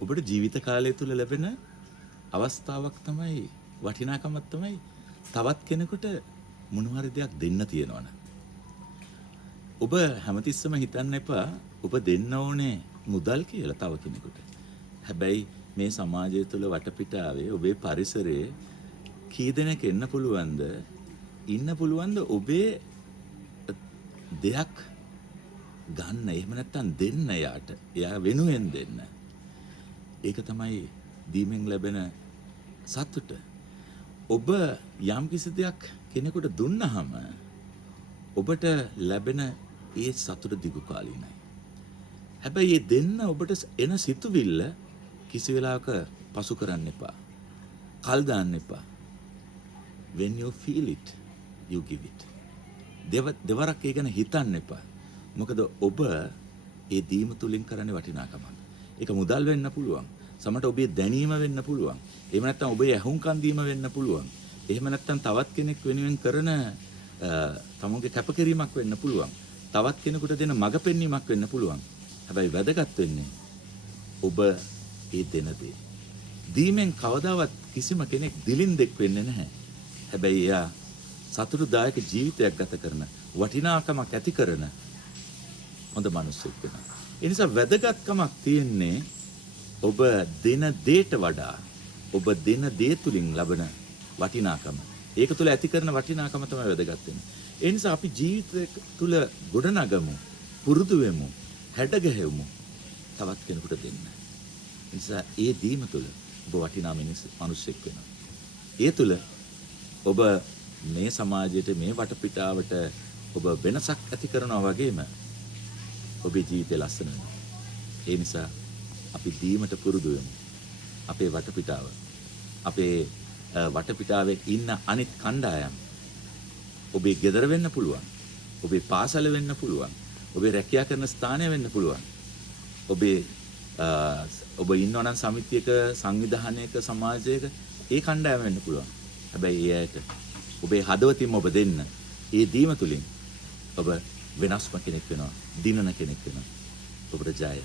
ඔබට ජීවිත කාලය තුල ලැබෙන අවස්ථාවක් තමයි වටිනාකමක් තමයි තවත් කෙනෙකුට මොන හරි දෙයක් දෙන්න තියෙනවනේ. ඔබ හැමතිස්සම හිතන්න එපා ඔබ දෙන්න ඕනේ මුදල් කියලා තව කෙනෙකුට. හැබැයි මේ සමාජය තුළ වටපිටාවේ ඔබේ පරිසරයේ කී දෙනෙක් ඉන්න පුළුවන්ද ඔබේ දෙයක් ගන්න එහෙම නැත්නම් දෙන්න යාට. එයා වෙනුවෙන් දෙන්න. ඒක තමයි දීමෙන් ලැබෙන සතුට. ඔබ යම් කිසි දෙයක් කෙනෙකුට දුන්නාම ඔබට ලැබෙන ඒ සතුට දිගු කාලීනයි. හැබැයි මේ දෙන්න ඔබට එන සිතුවිල්ල කිසි වෙලාවක පසු කරන්න එපා. කල් දාන්න එපා. When you feel it, you give it. දෙවරක් ඒ ගැන හිතන්න එපා. මොකද ඔබ ඒ දීම තුලින් කරන්නේ වටිනාකමක්. ඒක මුදල් වෙන්න පුළුවන්. සමහරට ඔබේ දැනීම වෙන්න පුළුවන්. එහෙම නැත්නම් ඔබේ ඇහුම්කන් දීම වෙන්න පුළුවන්. එහෙම නැත්නම් තවත් කෙනෙක් වෙනුවෙන් කරන තමුන්ගේ කැපකිරීමක් වෙන්න පුළුවන්. තවත් කෙනෙකුට දෙන මඟ පෙන්වීමක් වෙන්න පුළුවන්. හැබැයි වැදගත් වෙන්නේ ඔබ ඒ දෙන දේ. දීමෙන් කවදාවත් කිසිම කෙනෙක් දිලින්දෙක් වෙන්නේ නැහැ. හැබැයි එයා සතුටුදායක ජීවිතයක් ගත කරන වටිනාකමක් ඇති කරන හොඳ මිනිසෙක් වෙනවා. ඒ නිසා වැදගත්කමක් තියෙන්නේ ඔබ දෙන දේට වඩා ඔබ දෙන දේ තුලින් ලබන වටිනාකම. ඒක තුල ඇති කරන වටිනාකම තමයි වැදගත් වෙන්නේ. ඒ නිසා අපි ජීවිතය තුල ගොඩනගමු, පුරුදු වෙමු, හැඩගැහෙමු තවත් කෙනෙකුට දෙන්න. ඒ නිසා ඒ දීම තුල ඔබ වටිනා මිනිසෙක් වෙනවා. ඒ තුල ඔබ මේ සමාජයට මේ වටපිටාවට ඔබ වෙනසක් ඇති කරනවා වගේම ඔබේ ජීවිතය ලස්සන වෙනවා. ඒ නිසා අපි දීමට පුරුදු වෙමු. අපේ වටපිටාවේ ඉන්න අනිත් කණ්ඩායම් ඔබේ ගෙදර වෙන්න පුළුවන්. ඔබේ පාසල වෙන්න පුළුවන්. ඔබේ රැකියා කරන ස්ථානය වෙන්න පුළුවන්. ඔබ ඉන්නවා නම් සමිතියක, සංවිධානයක, සමාජයක ඒ කණ්ඩායම වෙන්න පුළුවන්. හැබැයි ඒ අයට ඔබේ හදවතින්ම ඔබ දෙන්න. ඒ දීම තුලින් ඔබ වෙනස්ම කෙනෙක් වෙනවා. දිනන කෙනෙක් වෙනවා. ඔබට ජය.